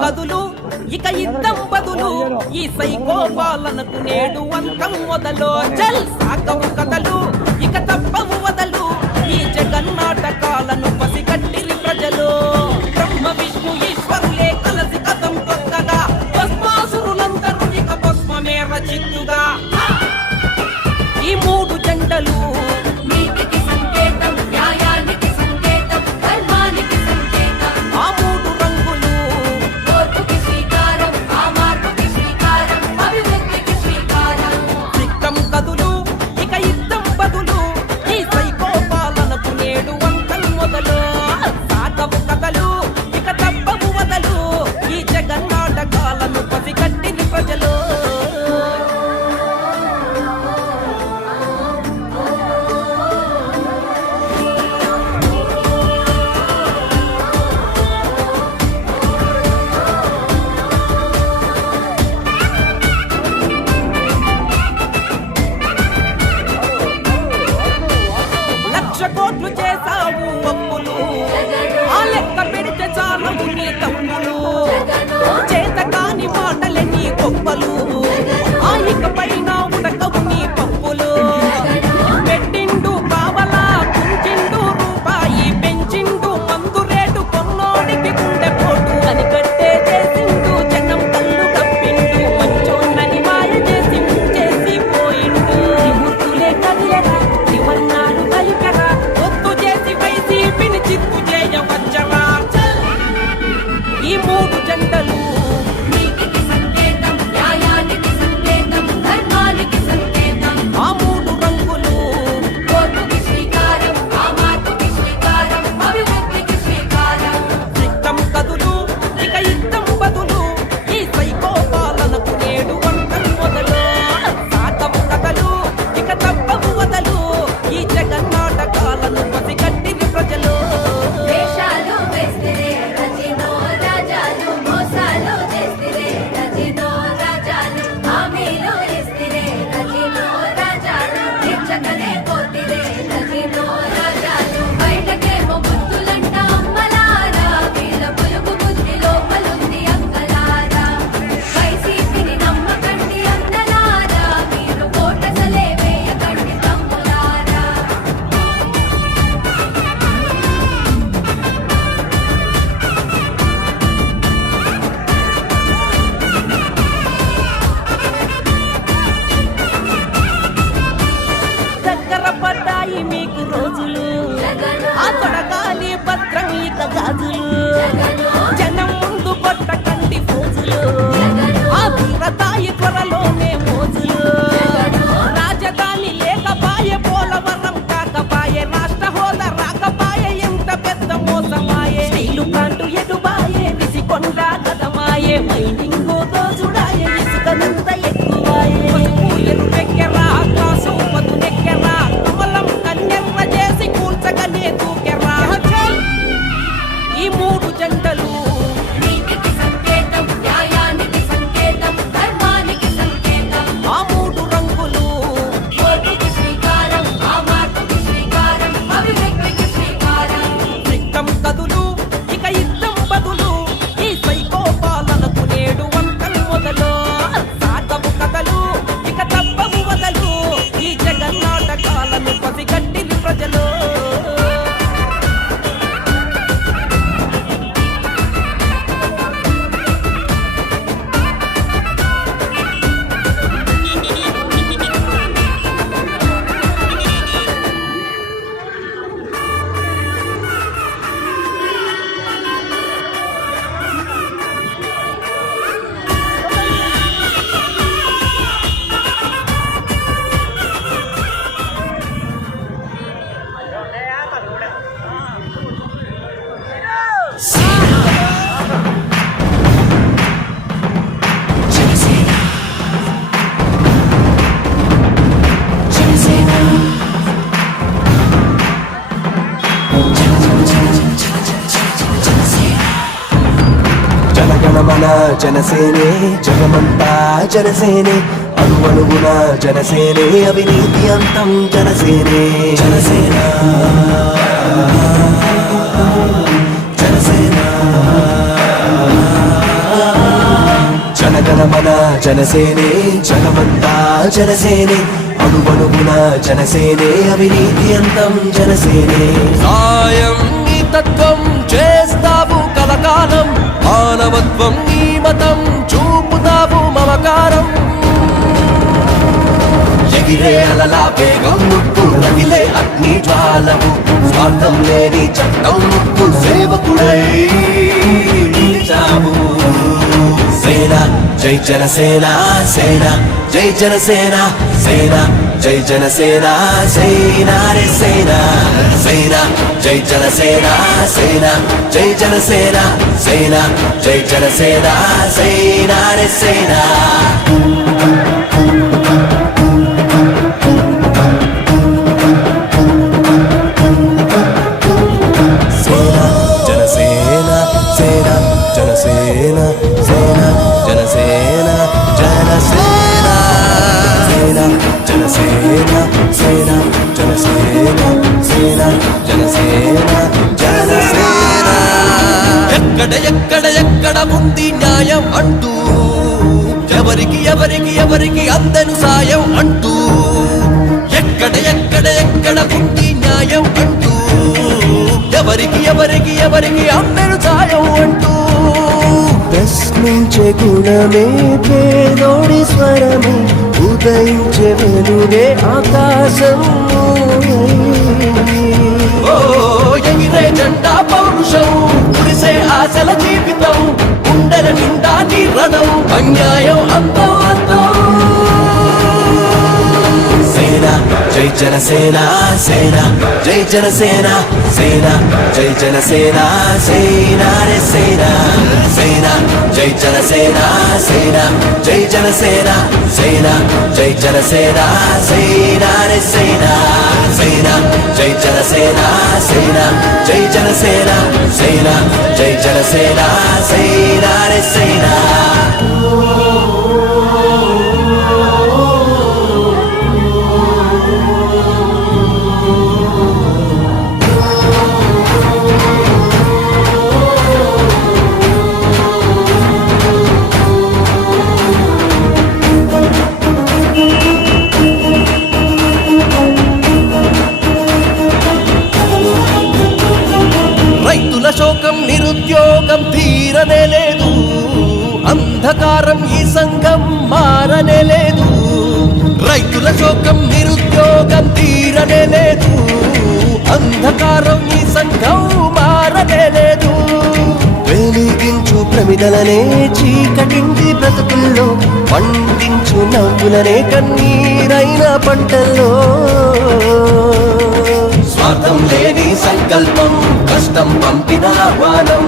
కదులు ఇక యుద్ధం బదులు ఈ సైకో పాలనకు నేడు అంతం మొదలు చల్ సాగవు కథలు ఇక తప్పవు వదలు ఈ జగన్నాటకాలను పసిగట్టిరి ప్రజలు బ్రహ్మ విష్ణు ఈశ్వరులే కలసి కథం కొత్తగా భస్మాసురులందరూ ఇక భస్మమే రచిత్తుగా ఈ మూడు జెండలు జనం ముందు కొట్టకండి ఫోజులు ఆ వీరతాయి త్వరలోనే మోజులు రాజధాని లేకపాయే పోలవరం కాకపాయే రాష్ట్ర హోదా రాకపాయే ఎంత పెద్ద మోసమాయే స్టీలు ప్లాంటు ఎటుబాయే విసికొండ గదమాయే మైనింగ్ దోచుడాయే ఇసుకనంత ఎక్కువాయే ఎరుపెక్కెరా ఆకాశం పదునెక్కెరా కమలం కన్నెర్ర చేసి కూల్చగనే దూకెరా ఈ మూడు జెండలు ఆ మూడు రంగులు సిద్ధం కదులు ఇక యుద్ధం బదులు ఈ సైకో పాలనకు నేడు అంతం మొదలు సాగవు కథలు ఇక తప్పవు వదలు ఈ జగన్నాటకాలను పసిగట్టిరి ప్రజలు జనగణమన జనసేనే జగమంతా జనసేనే అణువణువున జనసేనే అవినీతి అంతం జనసేనే జనసేన జనసేన జనగణమన జనసేనే జగమంతా జనసేనే అణువణువున జనసేనే అవినీతి అంతం జనసేనే సాయం నీ తత్వం చేస్తావు కలకాలం మానవత్వం నీ మతం చూపుతావు మమకారం ఎగిరే అలలా వేగం ముప్పు రగిలే అగ్ని జ్వాలము స్వార్థం లేని చట్టం ముప్పు సేవకుడై నిలిచావు సేన జై జనసేన సేన జై జనసేన సేన జై జనసేన సేన రే సేన సేన జై జనసేన సేన జై జనసేన సేన జై జనసేన సేన రే సేన జనసేన సేన జనసేన సేన జనసేన జనసేన సేన జనసేన సేన జనసేన సేన జనసేన జనసేన ఎక్కడ ఎక్కడ ఎక్కడ ఉంది న్యాయం అంటూ ఎవరికి ఎవరికి ఎవరికి అందను సాయం అంటూ ఎక్కడ ఎక్కడ ఎక్కడ ఉంది న్యాయం అంటూ ఎవరికి ఎవరికి ఎవరికి అందరు సాయం అంటూ ప్రశ్నించే గుణమే పేదోడి స్వరమే ఉదయించే వెలుగే ఆకాశం ఓ ఎగిరే జెండా పౌరుషం కురిసే ఆశల జీవితం గుండెల నిండా నిరణం అన్యాయం అంతం అంతం సేన జై జనసేన సేన జై జనసేన సేన జై జనసేన సేన రే సేన సేన జై జనసేన సేన జై జనసేన సేన జై జనసేన సేన రే సేన సేన జై జనసేన సేన జై జనసేన సేన జై జనసేన సేన రే సేన రైతుల శోకం నిరుద్యోగం తీరనే లేదు అంధకారం ఈ సంఘం మారనే లేదు రైతుల శోకం నిరుద్యోగం తీరనే లేదు అంధకారం ఈ సంఘం మారనే లేదు వెలిగించు ప్రమిదలనే చీకటింటి బ్రతుకుల్లో పండించు నవ్వులనే కన్నీరైన పంటల్లో స్వార్థం లేని సంకల్పం కష్టం పంపిన ఆహ్వానం